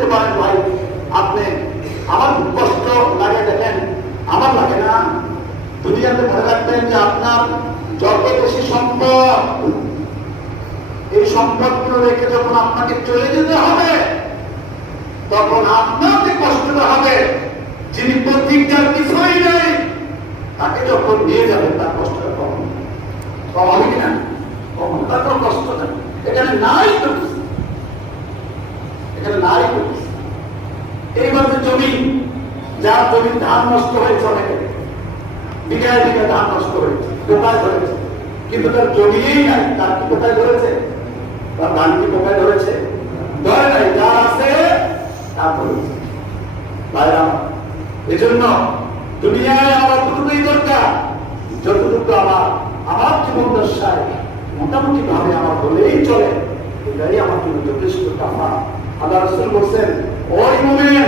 করতে পারেন ভাই, আপনি আমার কষ্ট লাগে দেখেন, আমার লাগে না। দুনিয়াতে মনে রাখবেন যে আপনার যত বেশি সম্পদ, এই সম্পদগুলো রেখে যখন আপনাকে চলে যেতে হবে, তখন আপনাকে কষ্টটা হবে। যিনি প্রতিজ্ঞার কিছুই নেই, তাকে যখন নিয়ে যাবেন তার কষ্টটা কম হবে কিনা? কম, তার কোনো কষ্ট নেই। এখানে নাই তো, এখানে নাই তো। এইবার যে জমি, যার জমির ধান নষ্ট হয়েছে, অনেকে বিঘায় বিঘা ধান নষ্ট হয়েছে, পোকায় ধরেছে, কিন্তু তার জমিই নাই, তার কি কোথায় ধরেছে? তার ধান কি পোকায় ধরেছে? ধরে নাই, যার আছে তার ধরেছে। ভাইরা, এজন্য দুনিয়ায় আমার দুটোই দরকার। যতটুকু আমার জীবন দশায় মোটামুটি ভাবে আমার হলেই চলে, এটাই আমার জন্য যথেষ্ট। আল্লাহ রাসূল বলছেন, ওই মুমিন